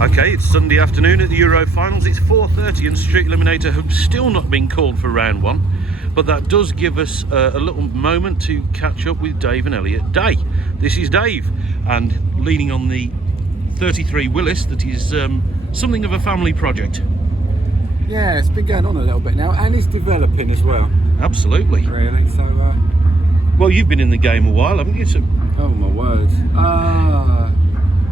Okay, it's Sunday afternoon at the Euro Finals. It's 4:30 and Street Eliminator have still not been called for round one. But that does give us a little moment to catch up with Dave and Elliot Day. This is Dave, and leaning on the 33 Willys, that is something of a family project. Yeah, it's been going on a little bit now, and it's developing as well. Absolutely. Really, so... Well, you've been in the game a while, haven't you? So, oh my word.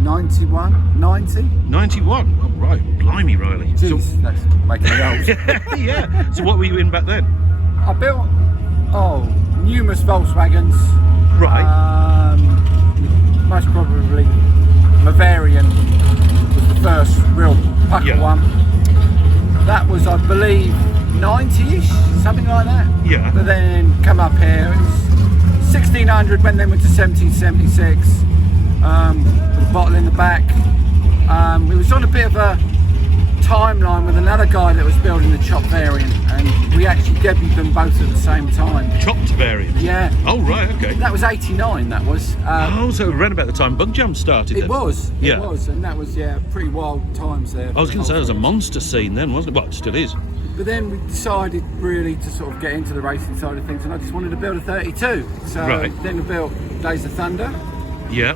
91? 90? 91? Oh, right. Blimey, Riley. Jeez, that's making me old. Yeah. So what were you in back then? I built, numerous Volkswagens. Right. Most probably Bavarian was the first real pucker one. That was, I believe, 90-ish, something like that. Yeah. But then come up here, it was 1600, when they went to 1776, with a bottle in the back. It was on a bit of a timeline with another guy that was building the chopped variant, and we actually debuted them both at the same time. Chopped variant? Yeah. Oh, right, okay. That was 89, that was. So around about the time Bug Jam started then? It was, and that was, pretty wild times there. I was going to say, it was a monster scene then, wasn't it? Well, it still is. But then we decided really to sort of get into the racing side of things, and I just wanted to build a 32. So then we built Days of Thunder. Yeah.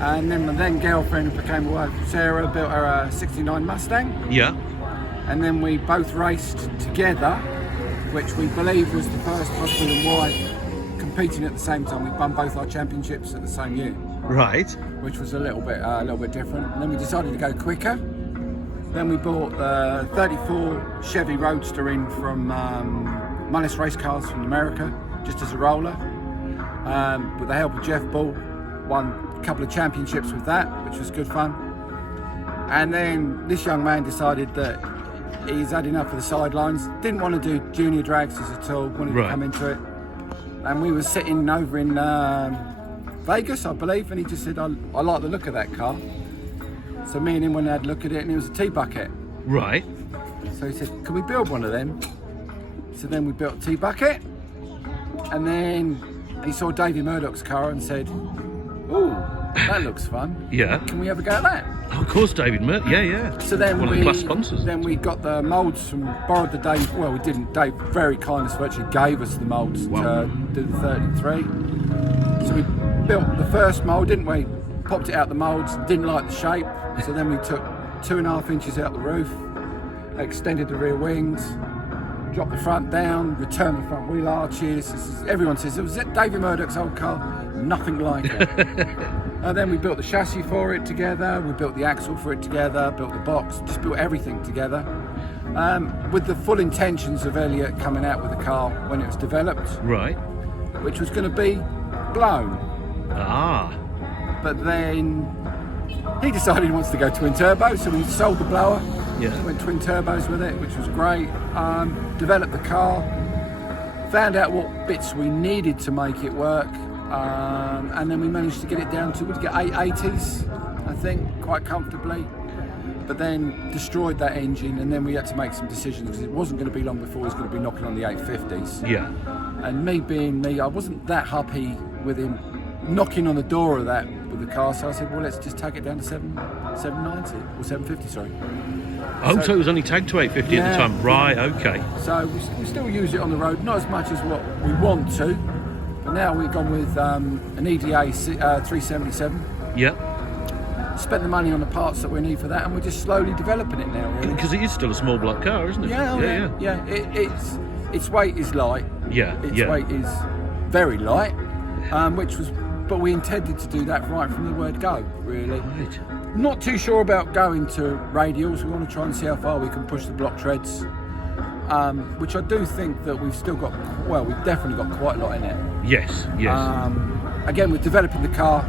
And then my then girlfriend became a wife, Sarah, built her 69 Mustang. Yeah. And then we both raced together, which we believe was the first husband and wife competing at the same time. We won both our championships at the same year. Right. Which was a little bit different. And then we decided to go quicker. Then we bought the 34 Chevy Roadster in from Mullis Race Cars from America, just as a roller. With the help of Jeff Ball, won a couple of championships with that, which was good fun. And then this young man decided that he's had enough of the sidelines, didn't want to do junior dragsters at all, wanted to come into it. And we were sitting over in Vegas, I believe, and he just said, I like the look of that car. So me and him went and had a look at it, and it was a T-bucket. Right. So he said, can we build one of them? So then we built a T-bucket, and then he saw Davey Murdoch's car and said, "Ooh, that looks fun. Yeah. Can we ever go at that?" Oh, of course, David Murdoch. Yeah. So then one of the class sponsors. Then we got the moulds borrowed the Dave. Well, we didn't. Dave very kindly virtually gave us the moulds to do the 33. So we built the first mould, didn't we? Popped it out the moulds. Didn't like the shape. So then we took 2.5 inches out the roof, extended the rear wings, dropped the front down, returned the front wheel arches. Everyone says it was David Murdoch's old car. Nothing like it. And then we built the chassis for it together, we built the axle for it together, built the box, just built everything together. With the full intentions of Elliot coming out with the car when it was developed. Right. Which was going to be blown. But then he decided he wants to go twin turbo, so we sold the blower. Yeah. Went twin turbos with it, which was great. Developed the car, found out what bits we needed to make it work. And then we managed to get it down to 880s, I think, quite comfortably. But then destroyed that engine, and then we had to make some decisions because it wasn't going to be long before he was going to be knocking on the 850s. Yeah. And me being me, I wasn't that happy with him knocking on the door of that with the car, so I said, well, let's just tag it down to 790 or 750, sorry. So it was only tagged to 850 at the time. Right, okay. So we still use it on the road, not as much as what we want to. But now we've gone with an EDA 377. Yeah. Spent the money on the parts that we need for that, and we're just slowly developing it now, really. Because it is still a small block car, isn't it? Yeah. Its weight is light. Its weight is very light, but we intended to do that right from the word go, really. Right. Not too sure about going to radials. We want to try and see how far we can push the block treads. Which I do think that we've still got, we've definitely got quite a lot in it. Yes. Again, we're developing the car,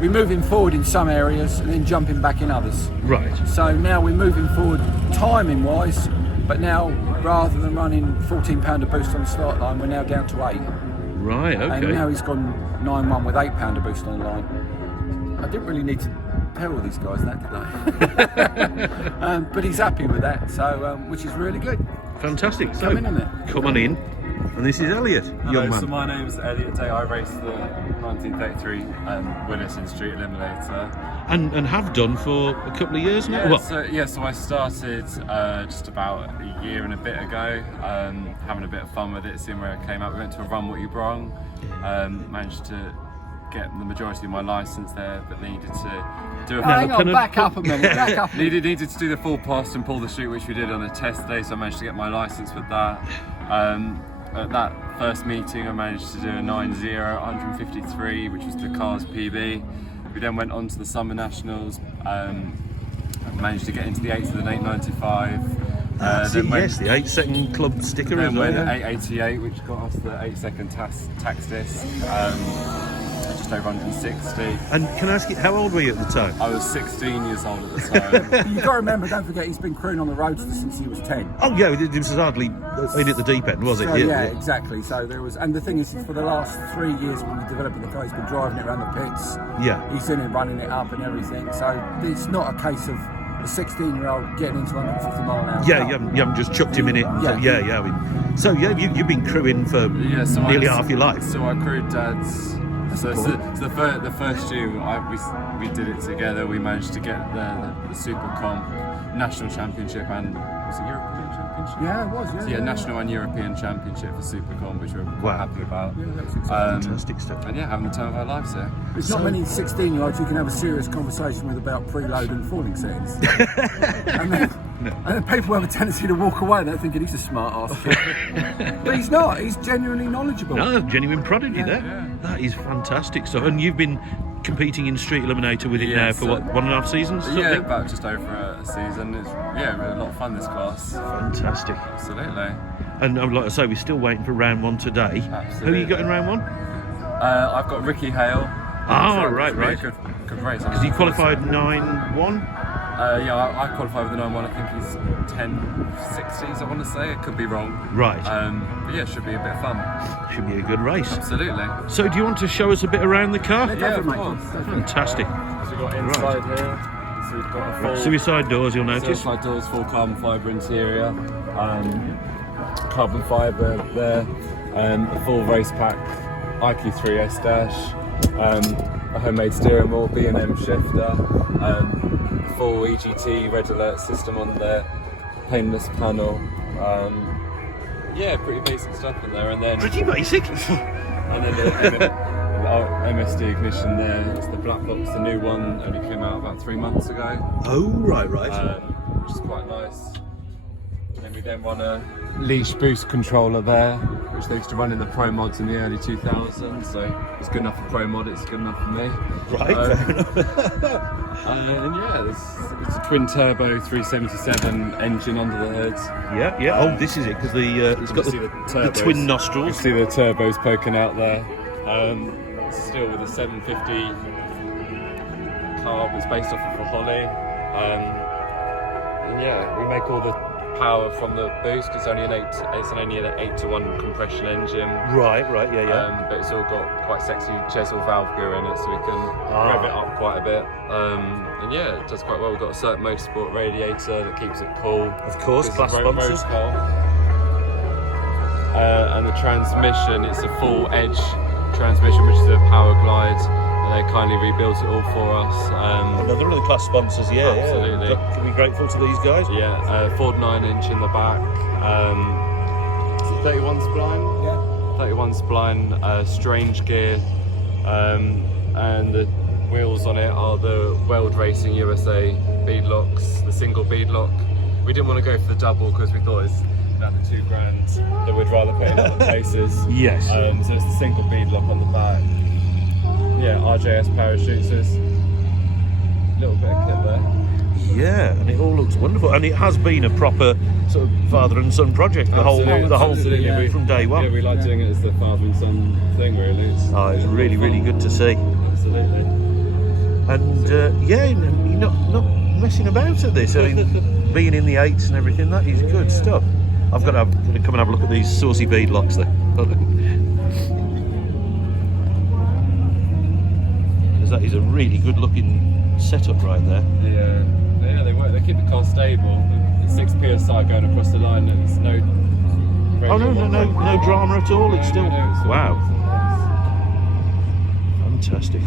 we're moving forward in some areas and then jumping back in others. Right. So now we're moving forward timing wise, but now rather than running 14 pounder boost on the start line, we're now down to 8. Right, okay. And now he's gone 9.1 with 8 pounder boost on the line. I didn't really need to tell all these guys that, did I? But he's happy with that, so which is really good. Fantastic. So come on in, and this is Elliot. Hello, so my name's Elliot Day. I race the 1933 Willys Street Eliminator. And have done for a couple of years now? So I started just about a year and a bit ago, having a bit of fun with it, seeing where it came out. We went to a run what you brung, managed to get the majority of my licence there, but needed to do a hang on, back up a minute. needed to do the full post and pull the chute, which we did on a test day, so I managed to get my licence with that. At that first meeting I managed to do a 9.0 153, which was the car's PB. We then went on to the Summer Nationals, managed to get into the 8th of the 8.95. The 8-second club sticker. Then went 8.88, which got us the 8-second tax disc, just over 160. And can I ask you, how old were you at the time? I was 16 years old at the time. You've got to remember, don't forget, he's been crewing on the roads since he was 10. Oh yeah, it was hardly in at the deep end, was it? So, yeah, exactly. So there was, and the thing is, for the last 3 years when we're developing the car, he's been driving it around the pits. Yeah. He's in and running it up and everything. So it's not a case of a 16-year-old getting into 150 mile an hour. Yeah, you haven't just chucked him in it. You've been crewing for nearly half your life. So I crewed Dad's. So the first year we did it together. We managed to get the Super Comp National Championship, and was it European Championship? Yeah, it was. Yeah, National and European Championship for Super Comp, which we're quite happy about. Yeah, that was exciting. Fantastic stuff. And yeah, having the time of our lives here. There's not many 16-year-olds you can have a serious conversation with about preload and falling settings. And then people have a tendency to walk away and they're thinking he's a smart ass kid. But he's not, he's genuinely knowledgeable. No, genuine prodigy there. Yeah. That is fantastic stuff. And you've been competing in Street Eliminator with it now for what, 1.5 seasons? Yeah, about just over a season. It's really a lot of fun, this class. Fantastic. Absolutely. And like I say, we're still waiting for round 1 today. Absolutely. Who you got in round 1? I've got Ricky Hale. Right. Good race. Because he qualified 9.1? I qualified with the 9.1. I think he's 10.60s, I want to say. It could be wrong. Right. But yeah, it should be a bit of fun. Should be a good race. Absolutely. So do you want to show us a bit around the car? Yeah, of course. Fantastic. So we've got inside here. So we've got a full suicide doors, you'll notice. Suicide doors, full carbon fibre interior. Carbon fibre there. A full race pack IQ3 S-Dash. A homemade steering wheel, B&M shifter. Full EGT red alert system on there, painless panel. Pretty basic stuff in there, and then pretty basic. And then the MSD ignition there. It's the black box, the new one, only came out about 3 months ago. Oh right. Which is quite nice. And then we run a leash boost controller there, which they used to run in the Pro mods in the early 2000s. So it's good enough for Pro mod. It's good enough for me. Right. Fair enough. And yeah, it's a twin turbo 377 engine under the hood. Yeah. Oh, this is it, because it's got the twin nostrils. You see the turbos poking out there. Still with a 750 carb. It's based off of a Holly. And yeah, we make all the power from the boost, because it's only an 8-to-1 compression engine. Right, yeah. But it's all got quite sexy Chesil valve gear in it, so we can rev it up quite a bit. And yeah, it does quite well. We've got a Cert Motorsport radiator that keeps it cool. Of course, class sponsors. And the transmission, it's a full Edge transmission, which is a Power Glide. They kindly rebuilt it all for us. Another one of the class sponsors, yeah. Absolutely. Yeah. Can be grateful to these guys. Yeah, Ford 9-inch in the back. Is it 31 spline? Yeah. 31 spline, strange gear, and the wheels on it are the Weld Racing USA beadlocks, the single beadlock. We didn't want to go for the double because we thought it's about the $2,000 that we'd rather put in other places. Yes. So it's the single beadlock on the back. Yeah, RJS parachute, so it's a little bit of kit there. Yeah, and it all looks wonderful, and it has been a proper sort of father and son project. The whole from day one. Yeah, we like doing it as the father and son thing, really. It's really, really good to see. Absolutely. And you're not messing about at this. I mean, being in the 8s and everything, that is good stuff. I've got to come and have a look at these saucy beadlocks there. That is a really good looking setup right there. Yeah, they work. They keep the car stable. It's 6 PSI going across the line. There's no. No drama at all. It's still wow. Fantastic.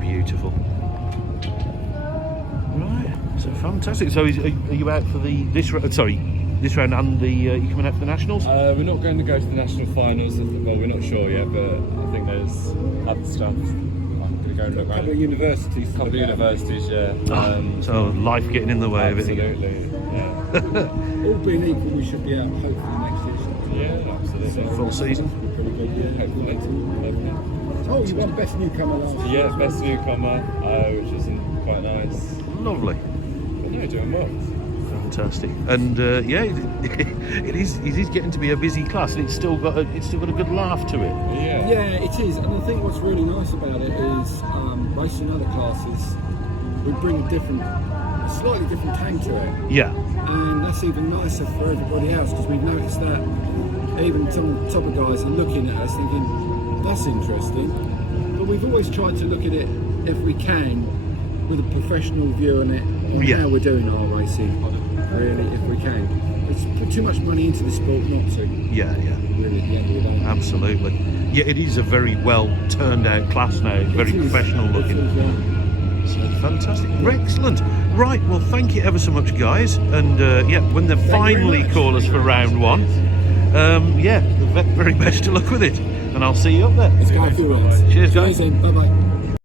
Beautiful. Right. So fantastic. So are you out for this round and you coming out for the nationals? We're not going to go to the national finals. Well, we're not sure yet, but I think there's other stuff. I'm going to go and look A couple of around. universities. A couple of universities, yeah. So life getting in the way of it. Absolutely, yeah. All being equal, we should be out hopefully next season. Yeah, absolutely. Full season. Pretty good, yeah. Hopefully. Oh, you won best newcomer last year. Yeah, best newcomer, which is quite nice. Lovely. But yeah, doing well. Fantastic. And yeah, it is getting to be a busy class, and it's still got a good laugh to it. Yeah. Yeah, it is. And I think what's really nice about it is racing other classes, we bring a slightly different tang to it. Yeah. And that's even nicer for everybody else, because we've noticed that even some of the top of guys are looking at us thinking, that's interesting. But we've always tried to look at it, if we can, with a professional view on it, on how we're doing our racing, really, if we can. It's put too much money into the sport not to. Yeah. Really, at the end of the day. Absolutely. Yeah, it is a very well turned out class now. It's very professional looking. So fantastic. Excellent. Right, well, thank you ever so much, guys. And yeah, when they finally call us for round one, yeah, the very best of luck with it. And I'll see you up there. Let's go through it. Cheers, guys. Bye bye.